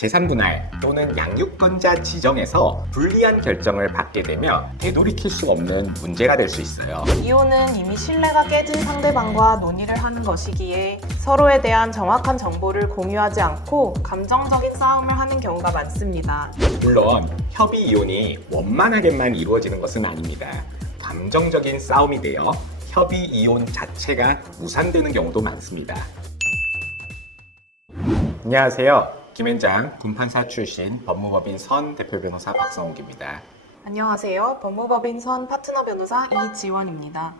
제3분할 또는 양육권자 지정에서 불리한 결정을 받게 되면 되돌이킬 수 없는 문제가 될 수 있어요. 이혼은 이미 신뢰가 깨진 상대방과 논의를 하는 것이기에 서로에 대한 정확한 정보를 공유하지 않고 감정적인 싸움을 하는 경우가 많습니다. 물론 협의 이혼이 원만하게만 이루어지는 것은 아닙니다. 감정적인 싸움이 되어 협의 이혼 자체가 무산되는 경우도 많습니다. 안녕하세요. 김현장 군판사 출신 법무법인 선 대표 변호사 박성욱입니다. 안녕하세요. 법무법인 선 파트너 변호사 이지원입니다.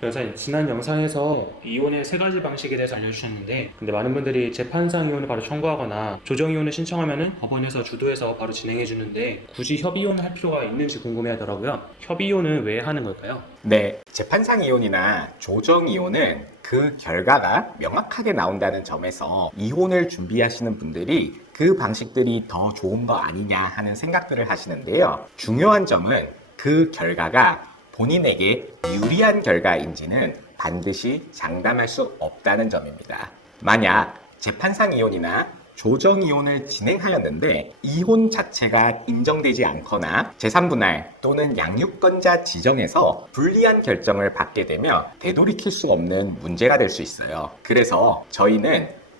변호사님, 지난 영상에서 이혼의 세 가지 방식에 대해서 알려주셨는데, 근데 많은 분들이 재판상 이혼을 바로 청구하거나 조정 이혼을 신청하면은 법원에서 주도해서 바로 진행해 주는데, 굳이 협의 이혼을 할 필요가 있는지 궁금해하더라고요. 협의 이혼은 왜 하는 걸까요? 네, 재판상 이혼이나 조정 이혼은 그 결과가 명확하게 나온다는 점에서 이혼을 준비하시는 분들이 그 방식들이 더 좋은 거 아니냐 하는 생각들을 하시는데요. 중요한 점은 그 결과가 본인에게 유리한 결과인지는 반드시 장담할 수 없다는 점입니다. 만약 재판상 이혼이나 조정 이혼을 진행하였는데 이혼 자체가 인정되지 않거나 제3분할 또는 양육권자 지정에서 불리한 결정을 받게 되면 되돌이킬 수 없는 문제가 될 수 있어요. 그래서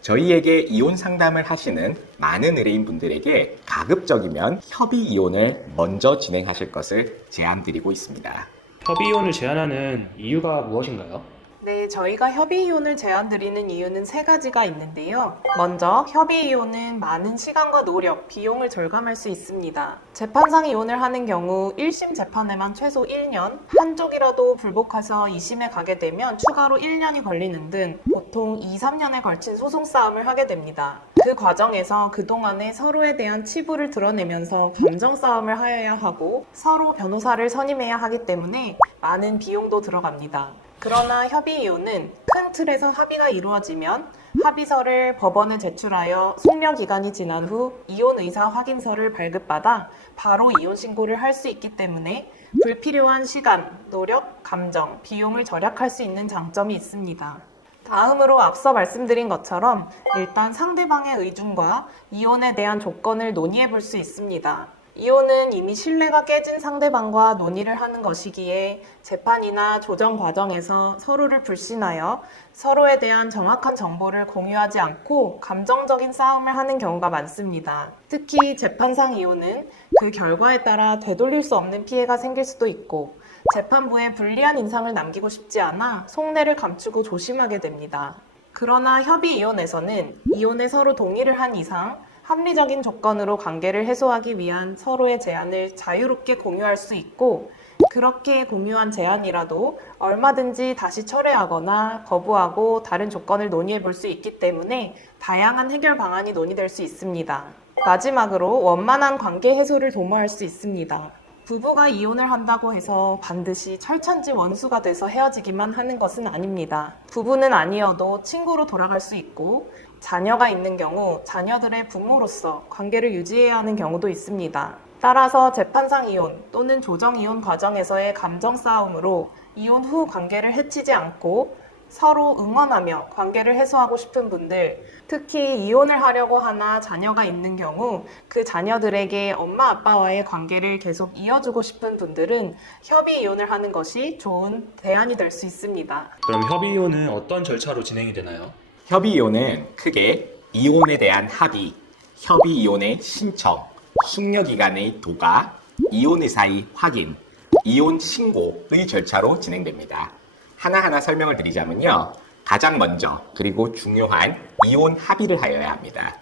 저희에게 이혼 상담을 하시는 많은 의뢰인분들에게 가급적이면 협의 이혼을 먼저 진행하실 것을 제안드리고 있습니다. 협의 이혼을 제한하는 이유가 무엇인가요? 네, 저희가 협의 이혼을 제안드리는 이유는 세 가지가 있는데요. 먼저 협의 이혼은 많은 시간과 노력, 비용을 절감할 수 있습니다. 재판상 이혼을 하는 경우 1심 재판에만 최소 1년, 한쪽이라도 불복해서 2심에 가게 되면 추가로 1년이 걸리는 등 보통 2, 3년에 걸친 소송 싸움을 하게 됩니다. 그 과정에서 그동안에 서로에 대한 치부를 드러내면서 감정 싸움을 하여야 하고 서로 변호사를 선임해야 하기 때문에 많은 비용도 들어갑니다. 그러나 협의 이혼은 큰 틀에서 합의가 이루어지면 합의서를 법원에 제출하여 숙려 기간이 지난 후 이혼 의사 확인서를 발급받아 바로 이혼 신고를 할 수 있기 때문에 불필요한 시간, 노력, 감정, 비용을 절약할 수 있는 장점이 있습니다. 다음으로 앞서 말씀드린 것처럼 일단 상대방의 의중과 이혼에 대한 조건을 논의해 볼 수 있습니다. 이혼은 이미 신뢰가 깨진 상대방과 논의를 하는 것이기에 재판이나 조정 과정에서 서로를 불신하여 서로에 대한 정확한 정보를 공유하지 않고 감정적인 싸움을 하는 경우가 많습니다. 특히 재판상 이혼은 그 결과에 따라 되돌릴 수 없는 피해가 생길 수도 있고 재판부에 불리한 인상을 남기고 싶지 않아 속내를 감추고 조심하게 됩니다. 그러나 협의 이혼에서는 이혼에 서로 동의를 한 이상 합리적인 조건으로 관계를 해소하기 위한 서로의 제안을 자유롭게 공유할 수 있고 그렇게 공유한 제안이라도 얼마든지 다시 철회하거나 거부하고 다른 조건을 논의해 볼 수 있기 때문에 다양한 해결 방안이 논의될 수 있습니다. 마지막으로 원만한 관계 해소를 도모할 수 있습니다. 부부가 이혼을 한다고 해서 반드시 철천지 원수가 돼서 헤어지기만 하는 것은 아닙니다. 부부는 아니어도 친구로 돌아갈 수 있고 자녀가 있는 경우 자녀들의 부모로서 관계를 유지해야 하는 경우도 있습니다. 따라서 재판상 이혼 또는 조정 이혼 과정에서의 감정 싸움으로 이혼 후 관계를 해치지 않고 서로 응원하며 관계를 해소하고 싶은 분들, 특히 이혼을 하려고 하나 자녀가 있는 경우 그 자녀들에게 엄마 아빠와의 관계를 계속 이어주고 싶은 분들은 협의 이혼을 하는 것이 좋은 대안이 될 수 있습니다. 그럼 협의 이혼은 어떤 절차로 진행이 되나요? 협의 이혼은 크게 이혼에 대한 합의, 협의 이혼의 신청, 숙려 기간의 도가, 이혼 의사의 확인, 이혼 신고의 절차로 진행됩니다. 하나하나 설명을 드리자면요. 가장 먼저 그리고 중요한 이혼 합의를 하여야 합니다.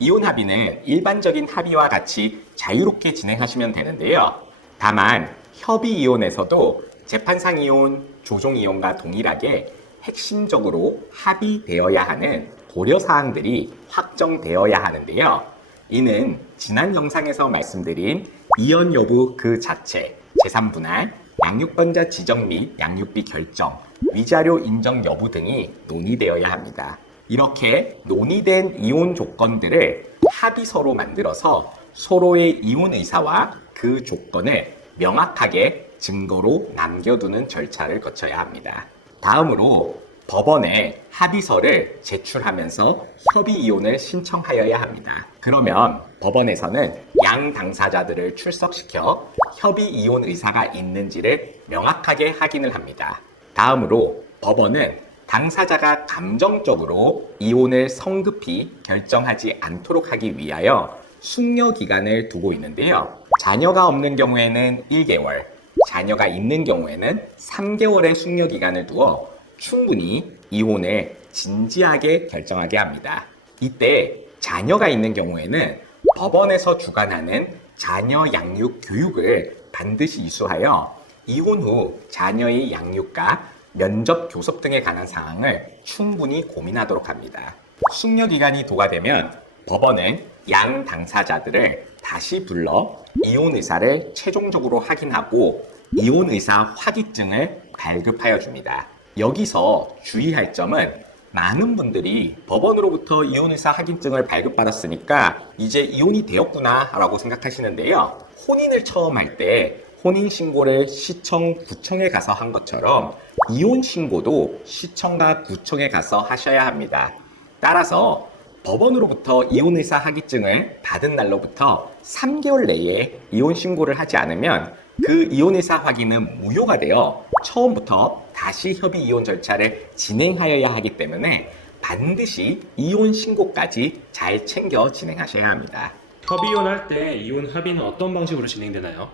이혼 합의는 일반적인 합의와 같이 자유롭게 진행하시면 되는데요. 다만 협의 이혼에서도 재판상 이혼, 조정 이혼과 동일하게 핵심적으로 합의되어야 하는 고려사항들이 확정되어야 하는데요. 이는 지난 영상에서 말씀드린 이혼 여부 그 자체, 제3분할, 양육권자 지정 및 양육비 결정, 위자료 인정 여부 등이 논의되어야 합니다. 이렇게 논의된 이혼 조건들을 합의서로 만들어서 서로의 이혼 의사와 그 조건을 명확하게 증거로 남겨두는 절차를 거쳐야 합니다. 다음으로 법원에 합의서를 제출하면서 협의 이혼을 신청하여야 합니다. 그러면 법원에서는 양 당사자들을 출석시켜 협의 이혼 의사가 있는지를 명확하게 확인을 합니다. 다음으로 법원은 당사자가 감정적으로 이혼을 성급히 결정하지 않도록 하기 위하여 숙려 기간을 두고 있는데요. 자녀가 없는 경우에는 1개월, 자녀가 있는 경우에는 3개월의 숙려 기간을 두어 충분히 이혼을 진지하게 결정하게 합니다. 이때 자녀가 있는 경우에는 법원에서 주관하는 자녀 양육 교육을 반드시 이수하여 이혼 후 자녀의 양육과 면접 교섭 등에 관한 사항을 충분히 고민하도록 합니다. 숙려 기간이 도과되면 법원은 양 당사자들을 다시 불러 이혼 의사를 최종적으로 확인하고 이혼 의사 확인증을 발급하여 줍니다. 여기서 주의할 점은 많은 분들이 법원으로부터 이혼 의사 확인증을 발급받았으니까 이제 이혼이 되었구나 라고 생각하시는데요. 혼인을 처음 할 때 혼인신고를 시청, 구청에 가서 한 것처럼 이혼신고도 시청과 구청에 가서 하셔야 합니다. 따라서 법원으로부터 이혼의사 확인증을 받은 날로부터 3개월 내에 이혼신고를 하지 않으면 그 이혼의사 확인은 무효가 되어 처음부터 다시 협의 이혼 절차를 진행하여야 하기 때문에 반드시 이혼신고까지 잘 챙겨 진행하셔야 합니다. 협의 이혼할 때 이혼 합의는 어떤 방식으로 진행되나요?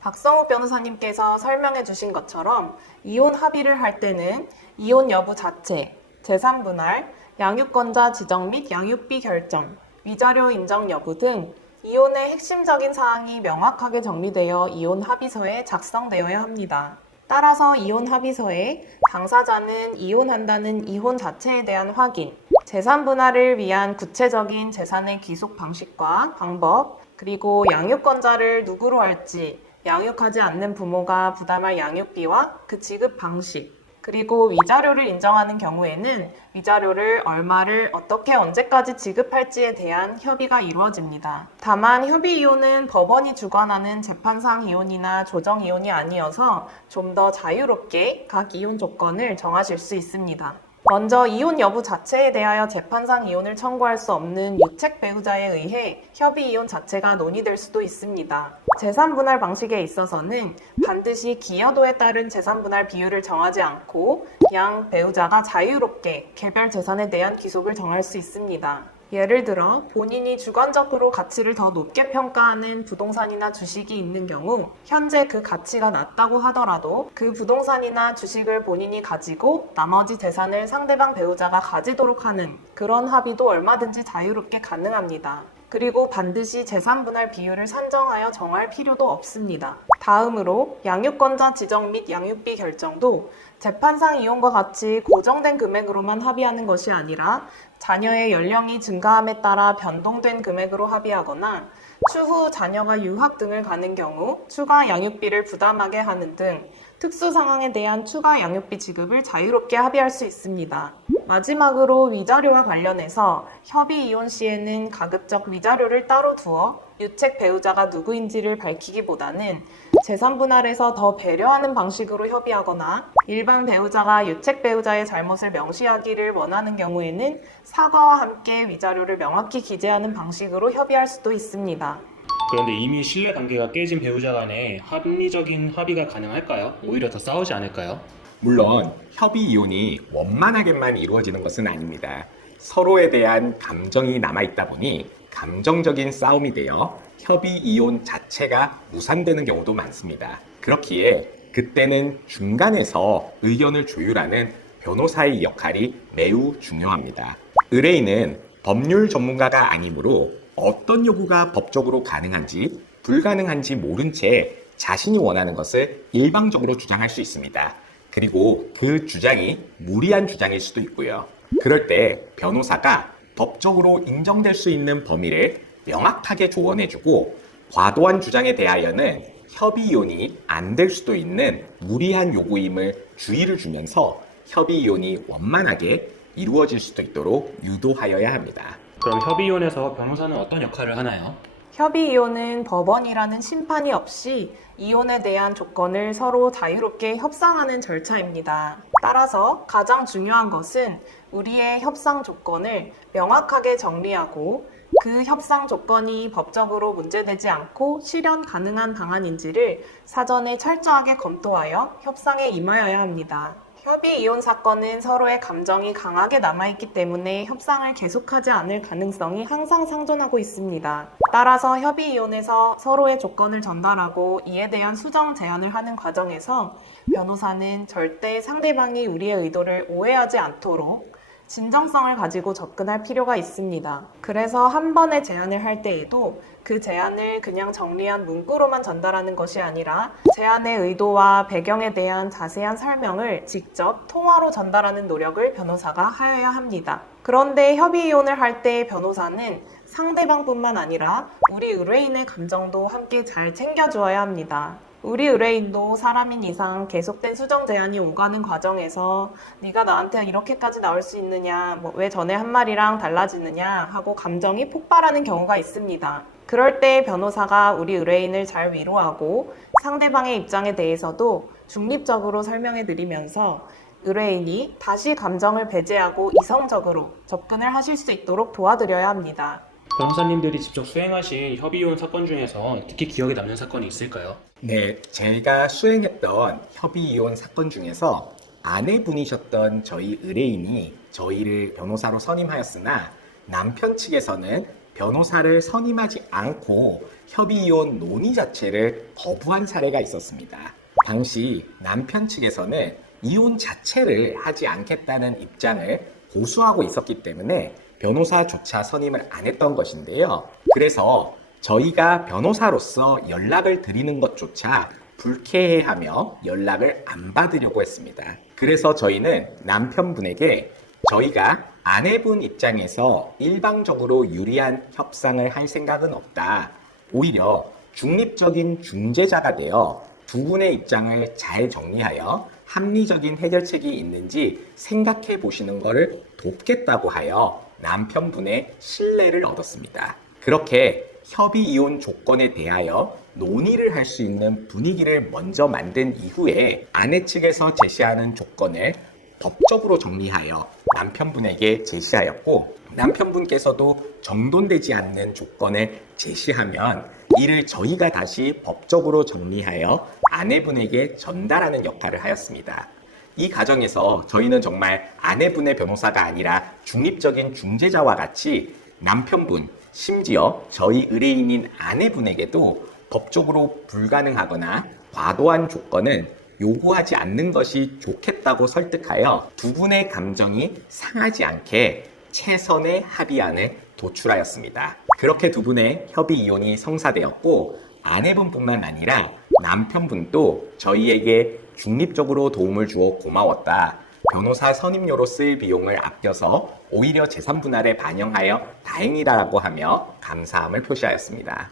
박성욱 변호사님께서 설명해 주신 것처럼 이혼 합의를 할 때는 이혼 여부 자체, 재산 분할, 양육권자 지정 및 양육비 결정, 위자료 인정 여부 등 이혼의 핵심적인 사항이 명확하게 정리되어 이혼 합의서에 작성되어야 합니다. 따라서 이혼 합의서에 당사자는 이혼한다는 이혼 자체에 대한 확인, 재산 분할을 위한 구체적인 재산의 귀속 방식과 방법, 그리고 양육권자를 누구로 할지, 양육하지 않는 부모가 부담할 양육비와 그 지급 방식, 그리고 위자료를 인정하는 경우에는 위자료를 얼마를 어떻게 언제까지 지급할지에 대한 협의가 이루어집니다. 다만 협의 이혼은 법원이 주관하는 재판상 이혼이나 조정 이혼이 아니어서 좀 더 자유롭게 각 이혼 조건을 정하실 수 있습니다. 먼저 이혼 여부 자체에 대하여 재판상 이혼을 청구할 수 없는 유책 배우자에 의해 협의 이혼 자체가 논의될 수도 있습니다. 재산 분할 방식에 있어서는 반드시 기여도에 따른 재산 분할 비율을 정하지 않고 양 배우자가 자유롭게 개별 재산에 대한 귀속을 정할 수 있습니다. 예를 들어 본인이 주관적으로 가치를 더 높게 평가하는 부동산이나 주식이 있는 경우 현재 그 가치가 낮다고 하더라도 그 부동산이나 주식을 본인이 가지고 나머지 재산을 상대방 배우자가 가지도록 하는 그런 합의도 얼마든지 자유롭게 가능합니다. 그리고 반드시 재산 분할 비율을 산정하여 정할 필요도 없습니다. 다음으로 양육권자 지정 및 양육비 결정도 재판상 이혼과 같이 고정된 금액으로만 합의하는 것이 아니라 자녀의 연령이 증가함에 따라 변동된 금액으로 합의하거나 추후 자녀가 유학 등을 가는 경우 추가 양육비를 부담하게 하는 등 특수 상황에 대한 추가 양육비 지급을 자유롭게 합의할 수 있습니다. 마지막으로 위자료와 관련해서 협의 이혼 시에는 가급적 위자료를 따로 두어 유책 배우자가 누구인지를 밝히기보다는 재산 분할에서 더 배려하는 방식으로 협의하거나 일반 배우자가 유책 배우자의 잘못을 명시하기를 원하는 경우에는 사과와 함께 위자료를 명확히 기재하는 방식으로 협의할 수도 있습니다. 그런데 이미 신뢰 관계가 깨진 배우자 간에 합리적인 합의가 가능할까요? 오히려 더 싸우지 않을까요? 물론 협의 이혼이 원만하게만 이루어지는 것은 아닙니다. 서로에 대한 감정이 남아있다 보니 감정적인 싸움이 되어 협의 이혼 자체가 무산되는 경우도 많습니다. 그렇기에 그때는 중간에서 의견을 조율하는 변호사의 역할이 매우 중요합니다. 의뢰인은 법률 전문가가 아니므로 어떤 요구가 법적으로 가능한지 불가능한지 모른 채 자신이 원하는 것을 일방적으로 주장할 수 있습니다. 그리고 그 주장이 무리한 주장일 수도 있고요. 그럴 때 변호사가 법적으로 인정될 수 있는 범위를 명확하게 조언해주고 과도한 주장에 대하여는 협의 이혼이 안 될 수도 있는 무리한 요구임을 주의를 주면서 협의 이혼이 원만하게 이루어질 수도 있도록 유도하여야 합니다. 그럼 협의 이혼에서 변호사는 어떤 역할을 하나요? 협의 이혼은 법원이라는 심판이 없이 이혼에 대한 조건을 서로 자유롭게 협상하는 절차입니다. 따라서 가장 중요한 것은 우리의 협상 조건을 명확하게 정리하고 그 협상 조건이 법적으로 문제되지 않고 실현 가능한 방안인지를 사전에 철저하게 검토하여 협상에 임하여야 합니다. 협의 이혼 사건은 서로의 감정이 강하게 남아있기 때문에 협상을 계속하지 않을 가능성이 항상 상존하고 있습니다. 따라서 협의 이혼에서 서로의 조건을 전달하고 이에 대한 수정 제안을 하는 과정에서 변호사는 절대 상대방이 우리의 의도를 오해하지 않도록 진정성을 가지고 접근할 필요가 있습니다. 그래서 한 번의 제안을 할 때에도 그 제안을 그냥 정리한 문구로만 전달하는 것이 아니라 제안의 의도와 배경에 대한 자세한 설명을 직접 통화로 전달하는 노력을 변호사가 하여야 합니다. 그런데 협의 이혼을 할 때 변호사는 상대방뿐만 아니라 우리 의뢰인의 감정도 함께 잘 챙겨주어야 합니다. 우리 의뢰인도 사람인 이상 계속된 수정 제안이 오가는 과정에서 네가 나한테 이렇게까지 나올 수 있느냐, 왜 전에 한 말이랑 달라지느냐 하고 감정이 폭발하는 경우가 있습니다. 그럴 때 변호사가 우리 의뢰인을 잘 위로하고 상대방의 입장에 대해서도 중립적으로 설명해 드리면서 의뢰인이 다시 감정을 배제하고 이성적으로 접근을 하실 수 있도록 도와드려야 합니다. 변호사님들이 직접 수행하신 협의 이혼 사건 중에서 특히 기억에 남는 사건이 있을까요? 네, 제가 수행했던 협의 이혼 사건 중에서 아내분이셨던 저희 의뢰인이 저희를 변호사로 선임하였으나 남편 측에서는 변호사를 선임하지 않고 협의 이혼 논의 자체를 거부한 사례가 있었습니다. 당시 남편 측에서는 이혼 자체를 하지 않겠다는 입장을 고수하고 있었기 때문에 변호사조차 선임을 안 했던 것인데요. 그래서 저희가 변호사로서 연락을 드리는 것조차 불쾌해하며 연락을 안 받으려고 했습니다. 그래서 저희는 남편분에게 저희가 아내분 입장에서 일방적으로 유리한 협상을 할 생각은 없다. 오히려 중립적인 중재자가 되어 두 분의 입장을 잘 정리하여 합리적인 해결책이 있는지 생각해 보시는 것을 돕겠다고 하여 남편분의 신뢰를 얻었습니다. 그렇게 협의 이혼 조건에 대하여 논의를 할 수 있는 분위기를 먼저 만든 이후에 아내 측에서 제시하는 조건을 법적으로 정리하여 남편분에게 제시하였고 남편분께서도 정돈되지 않는 조건을 제시하면 이를 저희가 다시 법적으로 정리하여 아내분에게 전달하는 역할을 하였습니다. 이 과정에서 저희는 정말 아내분의 변호사가 아니라 중립적인 중재자와 같이 남편분, 심지어 저희 의뢰인인 아내분에게도 법적으로 불가능하거나 과도한 조건은 요구하지 않는 것이 좋겠다고 설득하여 두 분의 감정이 상하지 않게 최선의 합의안을 도출하였습니다. 그렇게 두 분의 협의 이혼이 성사되었고 아내분뿐만 아니라 남편분도 저희에게 중립적으로 도움을 주어 고마웠다. 변호사 선임료로 쓸 비용을 아껴서 오히려 재산 분할에 반영하여 다행이다라고 하며 감사함을 표시하였습니다.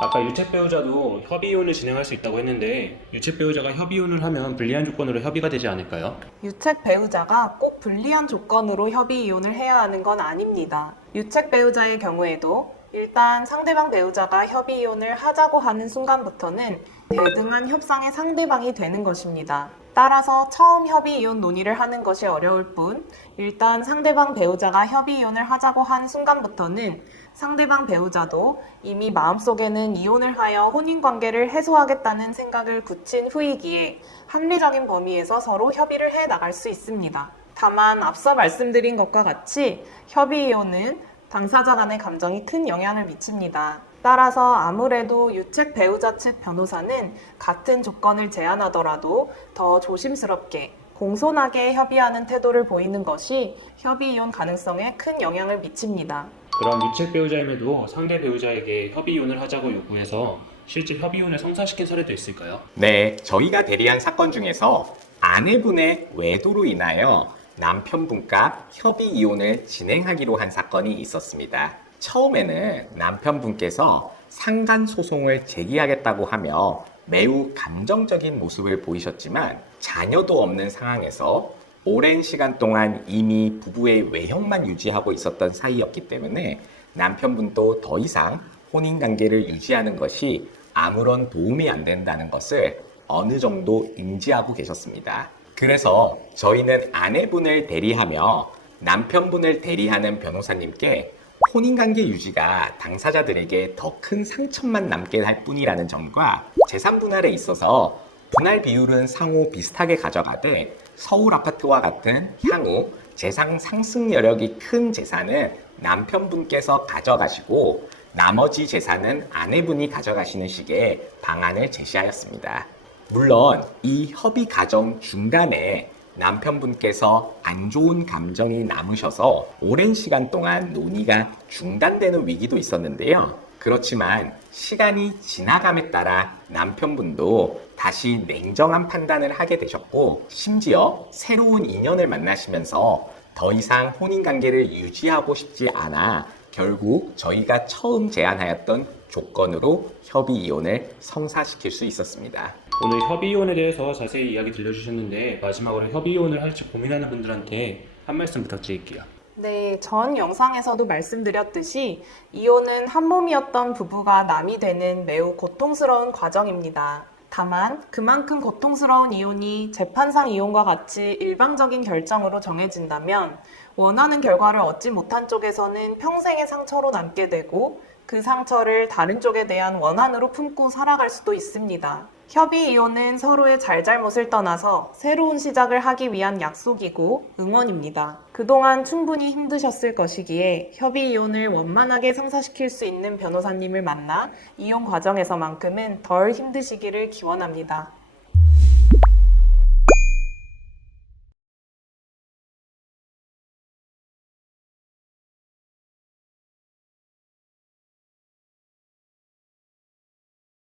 아까 유책 배우자도 협의 이혼을 진행할 수 있다고 했는데 유책 배우자가 협의 이혼을 하면 불리한 조건으로 협의가 되지 않을까요? 유책 배우자가 꼭 불리한 조건으로 협의 이혼을 해야 하는 건 아닙니다. 유책 배우자의 경우에도 일단 상대방 배우자가 협의 이혼을 하자고 하는 순간부터는 대등한 협상의 상대방이 되는 것입니다. 따라서 처음 협의 이혼 논의를 하는 것이 어려울 뿐 일단 상대방 배우자가 협의 이혼을 하자고 한 순간부터는 상대방 배우자도 이미 마음속에는 이혼을 하여 혼인관계를 해소하겠다는 생각을 굳힌 후이기에 합리적인 범위에서 서로 협의를 해 나갈 수 있습니다. 다만 앞서 말씀드린 것과 같이 협의 이혼은 당사자 간의 감정이 큰 영향을 미칩니다. 따라서 아무래도 유책 배우자 측 변호사는 같은 조건을 제안하더라도 더 조심스럽게 공손하게 협의하는 태도를 보이는 것이 협의 이혼 가능성에 큰 영향을 미칩니다. 그럼 유책 배우자임에도 상대 배우자에게 협의 이혼을 하자고 요구해서 실제 협의 이혼을 성사시킨 사례도 있을까요? 네, 저희가 대리한 사건 중에서 아내분의 외도로 인하여 남편분과 협의 이혼을 진행하기로 한 사건이 있었습니다. 처음에는 남편분께서 상간 소송을 제기하겠다고 하며 매우 감정적인 모습을 보이셨지만 자녀도 없는 상황에서 오랜 시간 동안 이미 부부의 외형만 유지하고 있었던 사이였기 때문에 남편분도 더 이상 혼인관계를 유지하는 것이 아무런 도움이 안 된다는 것을 어느 정도 인지하고 계셨습니다. 그래서 저희는 아내분을 대리하며 남편분을 대리하는 변호사님께 혼인관계 유지가 당사자들에게 더 큰 상처만 남게 할 뿐이라는 점과 재산 분할에 있어서 분할 비율은 상호 비슷하게 가져가되 서울 아파트와 같은 향후 재산 상승 여력이 큰 재산은 남편분께서 가져가시고 나머지 재산은 아내분이 가져가시는 식의 방안을 제시하였습니다. 물론 이 협의 과정 중간에 남편분께서 안 좋은 감정이 남으셔서 오랜 시간 동안 논의가 중단되는 위기도 있었는데요. 그렇지만 시간이 지나감에 따라 남편분도 다시 냉정한 판단을 하게 되셨고 심지어 새로운 인연을 만나시면서 더 이상 혼인관계를 유지하고 싶지 않아 결국 저희가 처음 제안하였던 조건으로 협의 이혼을 성사시킬 수 있었습니다. 오늘 협의 이혼에 대해서 자세히 이야기 들려주셨는데 마지막으로 협의 이혼을 할지 고민하는 분들한테 한 말씀 부탁드릴게요. 네, 전 영상에서도 말씀드렸듯이 이혼은 한 몸이었던 부부가 남이 되는 매우 고통스러운 과정입니다. 다만 그만큼 고통스러운 이혼이 재판상 이혼과 같이 일방적인 결정으로 정해진다면 원하는 결과를 얻지 못한 쪽에서는 평생의 상처로 남게 되고 그 상처를 다른 쪽에 대한 원한으로 품고 살아갈 수도 있습니다. 협의 이혼은 서로의 잘잘못을 떠나서 새로운 시작을 하기 위한 약속이고 응원입니다. 그동안 충분히 힘드셨을 것이기에 협의 이혼을 원만하게 성사시킬 수 있는 변호사님을 만나 이혼 과정에서만큼은 덜 힘드시기를 기원합니다.